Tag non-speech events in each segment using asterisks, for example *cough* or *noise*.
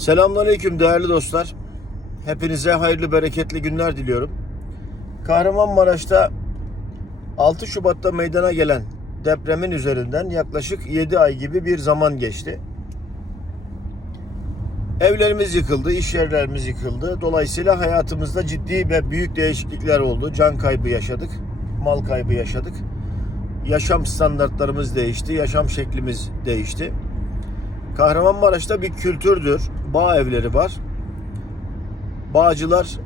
Selamünaleyküm değerli dostlar. Hepinize hayırlı bereketli günler diliyorum. Kahramanmaraş'ta 6 Şubat'ta meydana gelen depremin üzerinden yaklaşık 7 ay gibi bir zaman geçti. Evlerimiz yıkıldı, iş yerlerimiz yıkıldı. Dolayısıyla hayatımızda ciddi ve büyük değişiklikler oldu. Can kaybı yaşadık, mal kaybı yaşadık. Yaşam standartlarımız değişti, yaşam şeklimiz değişti. Kahramanmaraş'ta bir kültürdür. Bağ evleri var. Bağcılar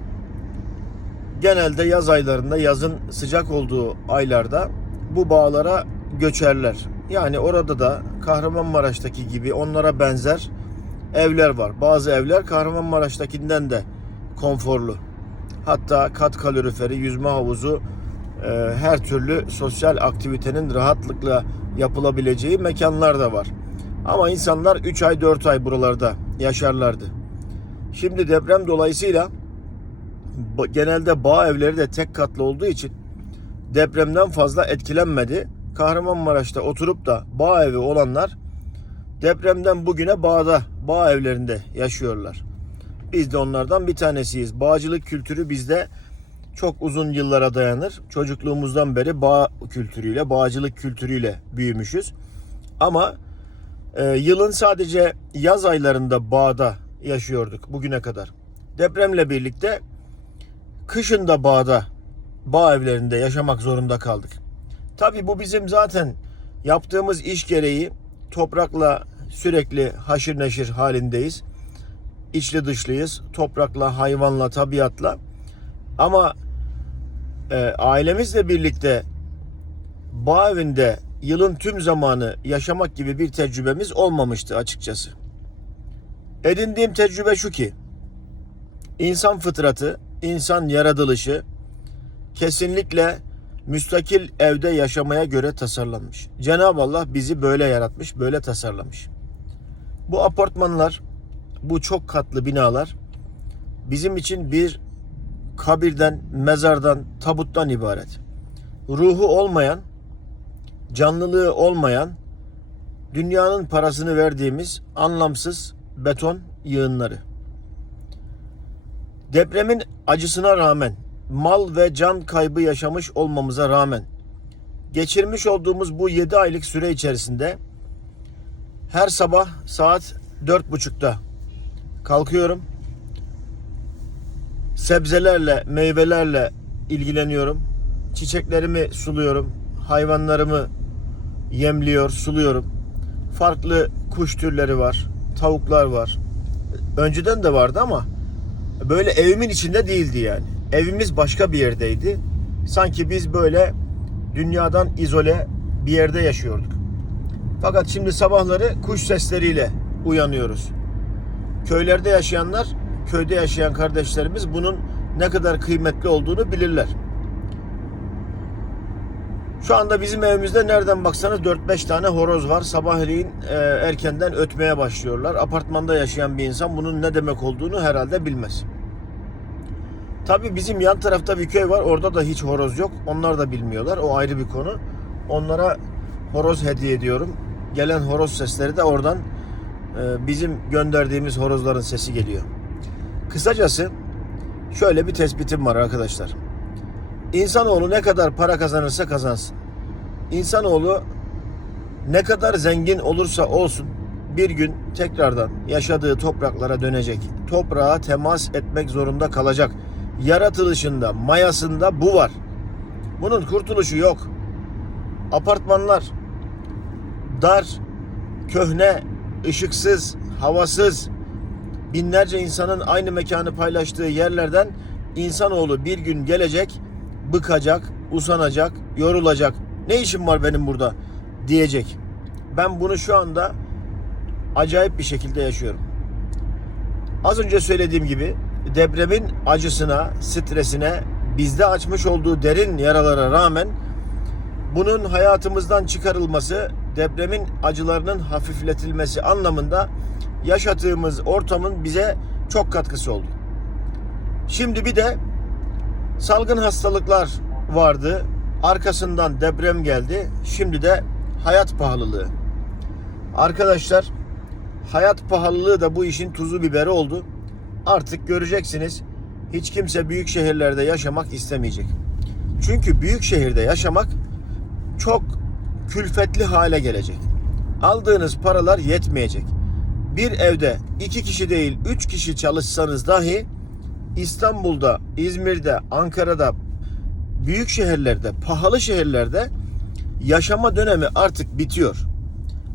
genelde yaz aylarında, yazın sıcak olduğu aylarda bu bağlara göçerler. Yani orada da Kahramanmaraş'taki gibi onlara benzer evler var. Bazı evler Kahramanmaraş'takinden de konforlu. Hatta kat kaloriferi, yüzme havuzu, e, her türlü sosyal aktivitenin rahatlıkla yapılabileceği mekanlar da var. Ama insanlar 3 ay 4 ay buralarda yaşarlardı. Şimdi deprem dolayısıyla genelde bağ evleri de tek katlı olduğu için depremden fazla etkilenmedi. Kahramanmaraş'ta oturup da bağ evi olanlar depremden bugüne bağda, bağ evlerinde yaşıyorlar. Biz de onlardan bir tanesiyiz. Bağcılık kültürü bizde çok uzun yıllara dayanır. Çocukluğumuzdan beri bağ kültürüyle, bağcılık kültürüyle büyümüşüz. Ama e, yılın sadece yaz aylarında bağda yaşıyorduk bugüne kadar. Depremle birlikte kışın da bağda, bağ evlerinde yaşamak zorunda kaldık. Tabi bu bizim zaten yaptığımız iş gereği toprakla sürekli haşır neşir halindeyiz. İçli dışlıyız. Toprakla, hayvanla, tabiatla. Ama e, ailemizle birlikte bağ evinde yılın tüm zamanı yaşamak gibi bir tecrübemiz olmamıştı açıkçası. Edindiğim tecrübe şu ki insan fıtratı, insan yaratılışı kesinlikle müstakil evde yaşamaya göre tasarlanmış. Cenab-ı Allah bizi böyle yaratmış, böyle tasarlamış. Bu apartmanlar, bu çok katlı binalar bizim için bir kabirden, mezardan, tabuttan ibaret. Ruhu olmayan, canlılığı olmayan, dünyanın parasını verdiğimiz anlamsız beton yığınları. Depremin acısına rağmen, mal ve can kaybı yaşamış olmamıza rağmen, geçirmiş olduğumuz bu 7 aylık süre içerisinde her sabah saat 4.30'da kalkıyorum. Sebzelerle, meyvelerle ilgileniyorum. Çiçeklerimi suluyorum. Hayvanlarımı yemliyor, suluyorum. Farklı kuş türleri var. Tavuklar var. Önceden de vardı ama böyle evimin içinde değildi yani. Evimiz başka bir yerdeydi. Sanki biz böyle dünyadan izole bir yerde yaşıyorduk. Fakat şimdi sabahları kuş sesleriyle uyanıyoruz. Köylerde yaşayanlar, köyde yaşayan kardeşlerimiz bunun ne kadar kıymetli olduğunu bilirler. Şu anda bizim evimizde nereden baksanız 4-5 tane horoz var. Sabahleyin e, erkenden ötmeye başlıyorlar. Apartmanda yaşayan bir insan bunun ne demek olduğunu herhalde bilmez. Tabii bizim yan tarafta bir köy var. Orada da hiç horoz yok. Onlar da bilmiyorlar. O ayrı bir konu. Onlara horoz hediye ediyorum. Gelen horoz sesleri de oradan e, bizim gönderdiğimiz horozların sesi geliyor. Kısacası şöyle bir tespitim var arkadaşlar. İnsanoğlu ne kadar para kazanırsa kazansın. İnsanoğlu ne kadar zengin olursa olsun bir gün tekrardan yaşadığı topraklara dönecek. Toprağa temas etmek zorunda kalacak. Yaratılışında, mayasında bu var. Bunun kurtuluşu yok. Apartmanlar dar, köhne, ışıksız, havasız, binlerce insanın aynı mekanı paylaştığı yerlerden insanoğlu bir gün gelecek, bıkacak, usanacak, yorulacak. Ne işim var benim burada diyecek. Ben bunu şu anda acayip bir şekilde yaşıyorum. Az önce söylediğim gibi depremin acısına, stresine, bizde açmış olduğu derin yaralara rağmen bunun hayatımızdan çıkarılması, depremin acılarının hafifletilmesi anlamında yaşadığımız ortamın bize çok katkısı oldu. Şimdi bir de salgın hastalıklar vardı. Arkasından deprem geldi. Şimdi de hayat pahalılığı. Arkadaşlar Hayat pahalılığı da bu işin tuzu biberi oldu. Artık göreceksiniz hiç kimse büyük şehirlerde yaşamak istemeyecek. Çünkü büyük şehirde yaşamak çok külfetli hale gelecek. Aldığınız paralar yetmeyecek. Bir evde iki kişi değil üç kişi çalışsanız dahi İstanbul'da, İzmir'de, Ankara'da, büyük şehirlerde, pahalı şehirlerde yaşama dönemi artık bitiyor.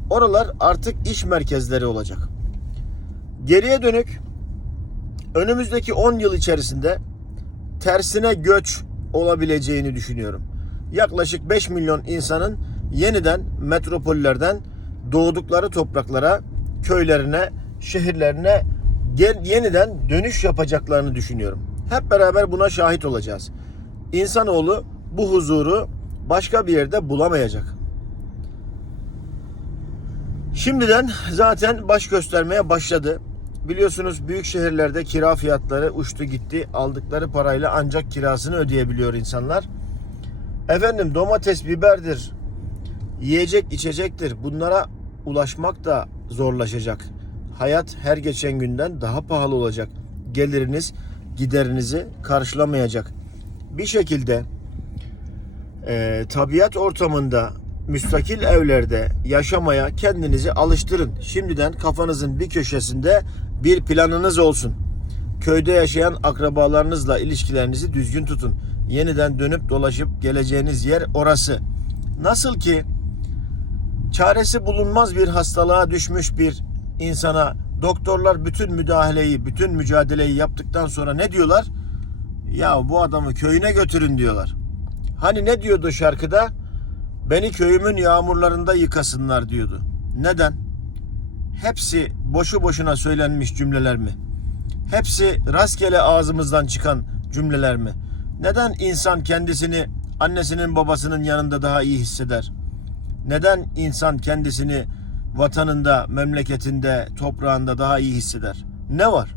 Oralar artık iş merkezleri olacak. Geriye dönük önümüzdeki 10 yıl içerisinde tersine göç olabileceğini düşünüyorum. Yaklaşık 5 milyon insanın yeniden metropollerden doğdukları topraklara, köylerine, şehirlerine yeniden dönüş yapacaklarını düşünüyorum. Hep beraber buna şahit olacağız. İnsanoğlu bu huzuru başka bir yerde bulamayacak. Şimdiden zaten baş göstermeye başladı. Biliyorsunuz büyük şehirlerde kira fiyatları uçtu gitti. Aldıkları parayla ancak kirasını ödeyebiliyor insanlar. Efendim domates, biberdir, yiyecek, içecektir. Bunlara ulaşmak da zorlaşacak. Hayat her geçen günden daha pahalı olacak. Geliriniz giderinizi karşılamayacak. Bir şekilde e, tabiat ortamında müstakil evlerde yaşamaya kendinizi alıştırın. Şimdiden kafanızın bir köşesinde bir planınız olsun. Köyde yaşayan akrabalarınızla ilişkilerinizi düzgün tutun. Yeniden dönüp dolaşıp geleceğiniz yer orası. Nasıl ki çaresi bulunmaz bir hastalığa düşmüş bir insana doktorlar bütün müdahaleyi, bütün mücadeleyi yaptıktan sonra ne diyorlar? Ya bu adamı köyüne götürün diyorlar. Hani ne diyordu şarkıda? Beni köyümün yağmurlarında yıkasınlar diyordu. Neden? Hepsi boşu boşuna söylenmiş cümleler mi? Hepsi rastgele ağzımızdan çıkan cümleler mi? Neden insan kendisini annesinin babasının yanında daha iyi hisseder? Neden insan kendisini vatanında, memleketinde, toprağında daha iyi hisseder? Ne var?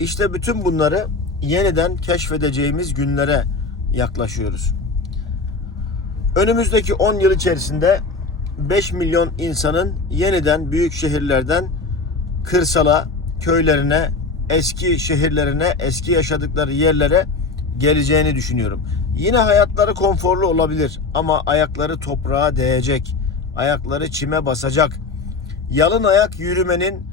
İşte bütün bunları yeniden keşfedeceğimiz günlere yaklaşıyoruz. Önümüzdeki 10 yıl içerisinde 5 milyon insanın yeniden büyük şehirlerden kırsala, köylerine, eski şehirlerine, eski yaşadıkları yerlere geleceğini düşünüyorum. Yine hayatları konforlu olabilir ama ayakları toprağa değecek. Ayakları çime basacak. Yalın ayak yürümenin,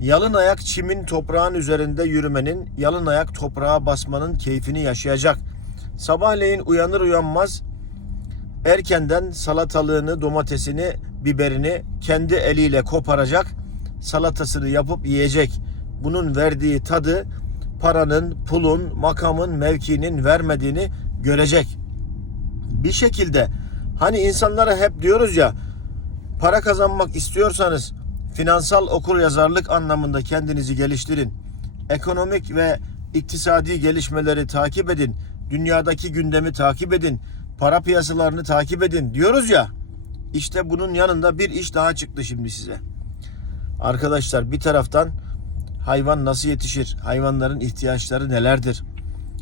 yalın ayak çimin toprağın üzerinde yürümenin, yalın ayak toprağa basmanın keyfini yaşayacak. Sabahleyin uyanır uyanmaz erkenden salatalığını, domatesini, biberini kendi eliyle koparacak, salatasını yapıp yiyecek. Bunun verdiği tadı paranın, pulun, makamın, mevkinin vermediğini görecek. Bir şekilde hani insanlara hep diyoruz ya para kazanmak istiyorsanız finansal okur yazarlık anlamında kendinizi geliştirin. Ekonomik ve iktisadi gelişmeleri takip edin. Dünyadaki gündemi takip edin. Para piyasalarını takip edin diyoruz ya. İşte bunun yanında bir iş daha çıktı şimdi size. Arkadaşlar bir taraftan hayvan nasıl yetişir? Hayvanların ihtiyaçları nelerdir?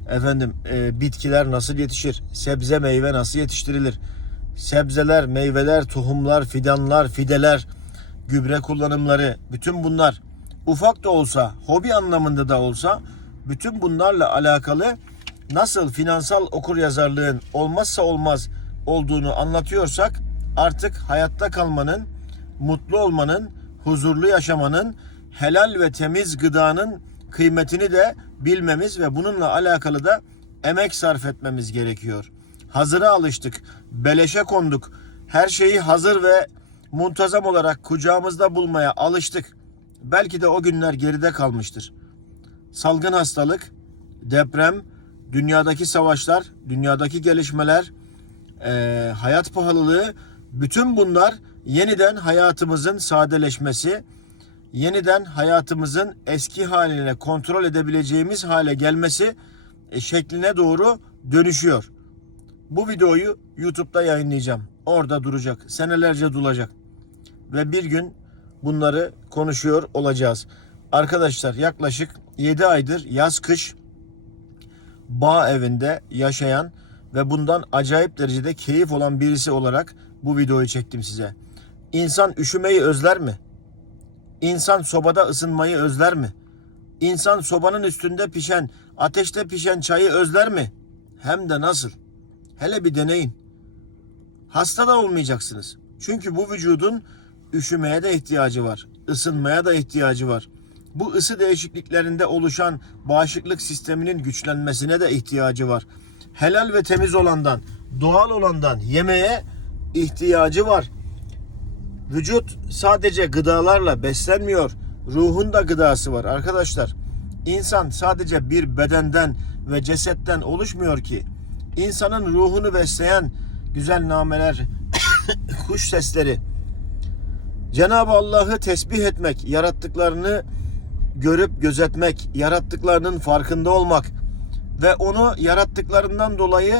Efendim e, bitkiler nasıl yetişir? Sebze meyve nasıl yetiştirilir? Sebzeler, meyveler, tohumlar, fidanlar, fideler, gübre kullanımları bütün bunlar ufak da olsa, hobi anlamında da olsa bütün bunlarla alakalı nasıl finansal okuryazarlığın olmazsa olmaz olduğunu anlatıyorsak artık hayatta kalmanın, mutlu olmanın, huzurlu yaşamanın, helal ve temiz gıdanın kıymetini de bilmemiz ve bununla alakalı da emek sarf etmemiz gerekiyor. Hazıra alıştık, beleşe konduk. Her şeyi hazır ve muntazam olarak kucağımızda bulmaya alıştık. Belki de o günler geride kalmıştır. Salgın hastalık, deprem, dünyadaki savaşlar, dünyadaki gelişmeler, hayat pahalılığı, bütün bunlar yeniden hayatımızın sadeleşmesi, yeniden hayatımızın eski haline kontrol edebileceğimiz hale gelmesi şekline doğru dönüşüyor. Bu videoyu YouTube'da yayınlayacağım. Orada duracak. Senelerce duracak. Ve bir gün bunları konuşuyor olacağız. Arkadaşlar yaklaşık 7 aydır yaz kış bağ evinde yaşayan ve bundan acayip derecede keyif olan birisi olarak bu videoyu çektim size. İnsan üşümeyi özler mi? İnsan sobada ısınmayı özler mi? İnsan sobanın üstünde pişen, ateşte pişen çayı özler mi? Hem de nasıl? Hele bir deneyin. Hasta da olmayacaksınız. Çünkü bu vücudun üşümeye de ihtiyacı var. ısınmaya da ihtiyacı var. Bu ısı değişikliklerinde oluşan bağışıklık sisteminin güçlenmesine de ihtiyacı var. Helal ve temiz olandan, doğal olandan yemeye ihtiyacı var. Vücut sadece gıdalarla beslenmiyor. Ruhun da gıdası var arkadaşlar. İnsan sadece bir bedenden ve cesetten oluşmuyor ki. İnsanın ruhunu besleyen güzel nameler, *coughs* kuş sesleri, Cenab-ı Allah'ı tesbih etmek, yarattıklarını görüp gözetmek, yarattıklarının farkında olmak ve onu yarattıklarından dolayı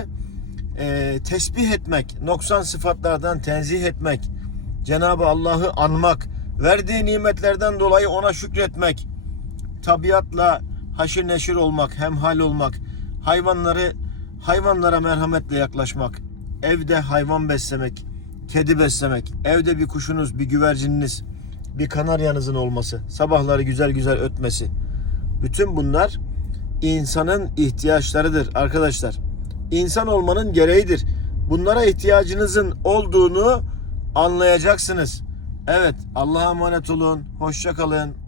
e, tesbih etmek, noksan sıfatlardan tenzih etmek, Cenab-ı Allah'ı anmak, verdiği nimetlerden dolayı ona şükretmek, tabiatla haşir neşir olmak, hemhal olmak, hayvanları hayvanlara merhametle yaklaşmak, evde hayvan beslemek, kedi beslemek, evde bir kuşunuz, bir güvercininiz, bir kanaryanızın olması, sabahları güzel güzel ötmesi. Bütün bunlar insanın ihtiyaçlarıdır arkadaşlar. İnsan olmanın gereğidir. Bunlara ihtiyacınızın olduğunu anlayacaksınız. Evet, Allah'a emanet olun. Hoşça kalın.